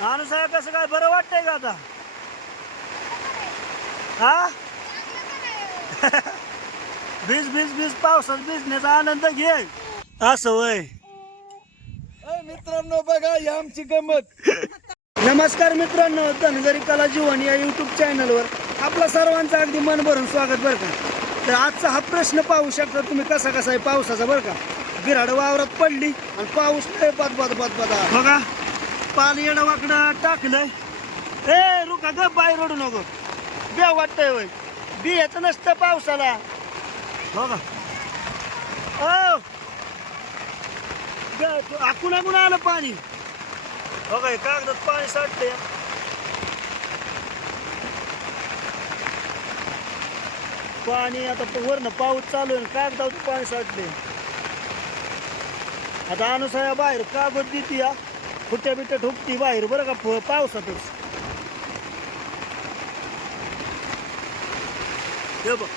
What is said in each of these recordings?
माणूस आहे कसं काय बरं वाटतंय का आता? हा भिज भिज भिज पावसात भिजण्याचा आनंद घे असं वय. मित्रांनो बघा ही आमची गंमत. नमस्कार मित्रांनो, धनगरी कला जीवन या यूट्यूब चॅनलवर आपला सर्वांचं अगदी मन भरून स्वागत बरं का. तर आजचा हा प्रश्न पाहू शकता तुम्ही कसा कसा आहे पावसाचा बरं का. बिराड वावरात पडली आणि पाऊस बघा पाणी येणं वाकडं टाकलंय. ए रुका ग बाहेर रडू नको, बे वाटतंय वय बी याचं नसतं पावसाला बघा. ओ आकून आकून आलं पाणी बघा, हे कागदात पाणी साठलंय. पाणी आता वरनं पाऊस चालू आहे, कागदावर पाणी साठले. आता अनुसया बाहेर कागद देते या फुट्या बिट्या ठोकती बाहेर बरं का पावसातच. हे बघ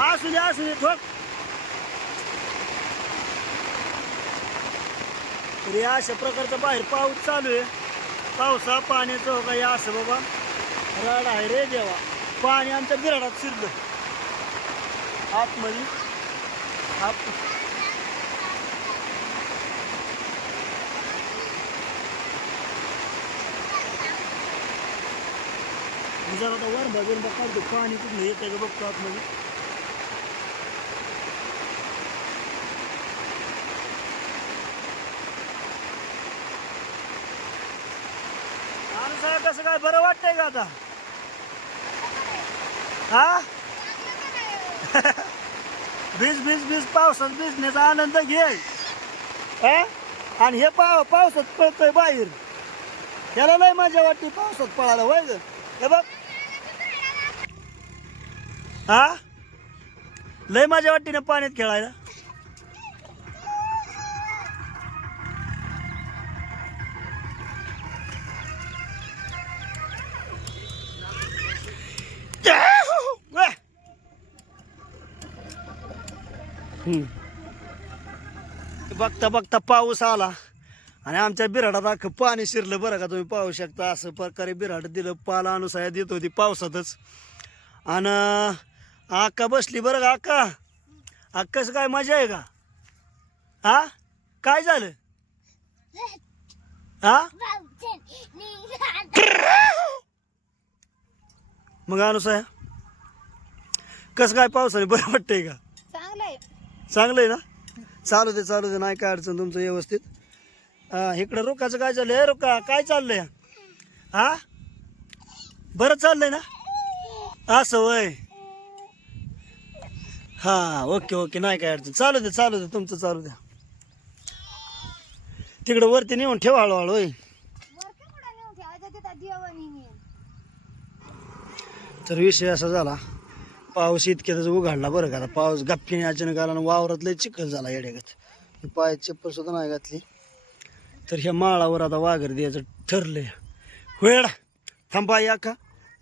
असू दे ठोक. तरी अशा प्रकारचा बाहेर पाऊस चालू आहे. पावसा पाण्याचं हो काही असं बाबा राड आहे रे देवा. पाणी आमच्या बिराडात शिरलं आतमध्ये. जर आता वर बघून काढतो पाणी कुठलं येत आहे का बघतो आतमध्ये. कसं काय बरं वाटतंय का आता? हा भिज भिज भिज पावसात भिजण्याचा आनंद घे. आणि हे पावसात पळतोय बाहेर, त्याला लय मजा वाटते पावसात पळायला वय ग. हे बघ हा लय मजा वाटते ना पाण्यात खेळायला. बघता बघता पाऊस आला आणि आमच्या बिराडात अख्खं पाणी शिरलं बरं का. तुम्ही पाहू शकता असं प्रकारे बिराड दिलं. पाला अनुसाया देत होती पावसातच. आणि आका बसली बरं का. आका कसं काय मजा आहे का? हा काय झालं? हा मग अनुसाया कसं काय पावसाने बरं वाटतंय का? चांगलंय ना. चालू दे नाही काय अडचण तुमचं व्यवस्थित. इकडं रुकाचं काय चाललंय? रुका काय चाललंय? हा बरं चाललंय ना असं वय. हा ओके नाही काय अडचण. चालू दे तुमचं चालू द्या. तिकडं वरती नेऊन ठेवा हळूहळू. होय तर विषय असा झाला, पाऊस इतक्यातच उघडला बरं का. आता पाऊस गप्पीने अचानक आला आणि वावरात लय चिखल झाला येड्यागत. पायात चप्पल सुद्धा नाही घातली. तर ह्या माळावर आता वाघर द्यायचं ठरलंय. वेळा थांबा या का.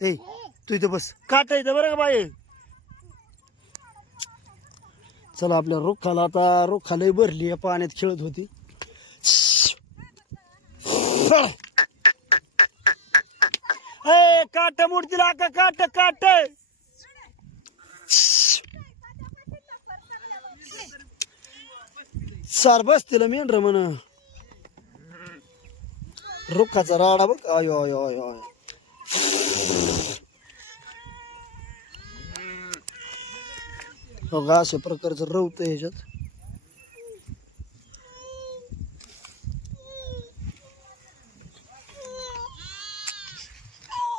ए तू इथं बस, काटा इथं बरं का बाई. चला आपल्या रुखाला, आता रुखा लय भरली पाण्यात खेळत होती. ए काट मोडतील का काट. सार बस तिला मेंढर म्हण. रुखाचा राडा बघ. आयो आयो आयो आयो. बघा अशा प्रकारचं रवत ह्याच्यात.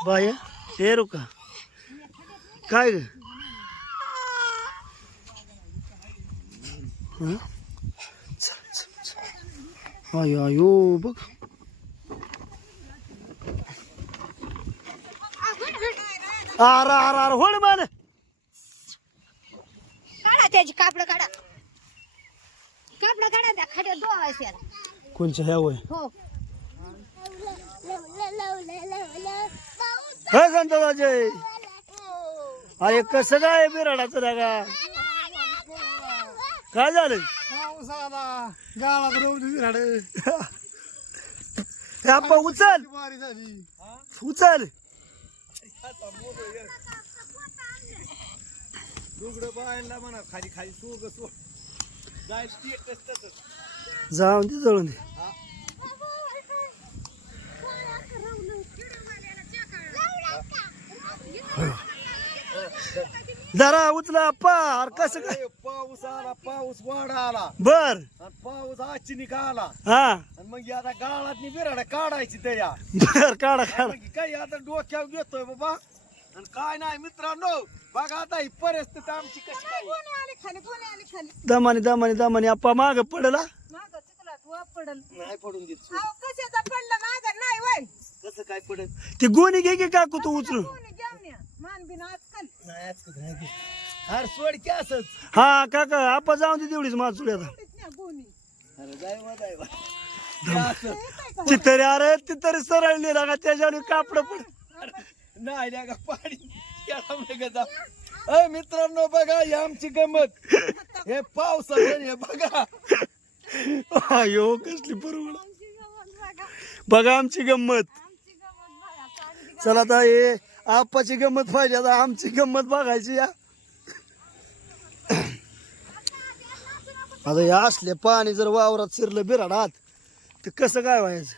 बाया हे रुका काय ग? आयो आयो बघ. आर होड मान काढा त्याची कापड काढा त्या खड्यात धुवायचं याला. कोणच्या ह्या वय हो संताजी. अरे कसं काय बिराडाचं दागा काय झालं? पाऊस आला गावात रवली झाड हे आप्पा उचल वारी झाली उचल दुगडं बायला म्हणा खाली खाली सोग सोड जाय जाऊन दे जळून दे जरा उचला आप्पा अरे कसं काय पाऊस आला पाऊस वाडा आला बर आणि पाऊस आचिनिक आला हा आणि मग आता गाळात बिराड काढायची तया बर काढा काढा मग काही आता डोक्यावर घेतोय बाबा आणि काय नाही मित्रांनो बघा आता ही परिस्थिती आमची कशी काय दमाने दमाने दमाने आप्पा माग पडला नाही पडून देत कसं काय पडत ती गोणी घे की काकू तू उचलून अरे सोड की असच हा काका आप्पा जाऊन दे तेवढीच माचुडी आता अरे जाय वा जाय वा तिथं अरे तिथं सरळ नेला का त्याच्यावर कापड पड नाही का पाणी अय मित्रांनो बघा ही आमची गमत हे पावसाचं हे बघा अयो कसली परवड बघा आमची गंमत चला आता हे आप्पाची गंमत पाहिजे आता आमची गंमत बघायची या आता या असले पाणी जर वावरात शिरलं बिराडात तर कसं काय व्हायचं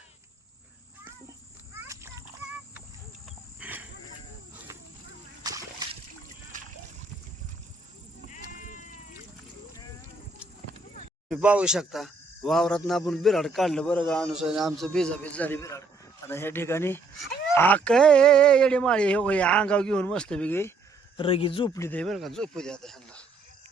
पाहू शकता वावरात आपण बिराड काढलं बरं का अनुसार आमचं बीज झाली बिराड आता ह्या ठिकाणी आकय येडे माळी हे अंगाव घेऊन मस्त पैकी रगी झोपली ते बरं का झोपू दे आता ह्यांना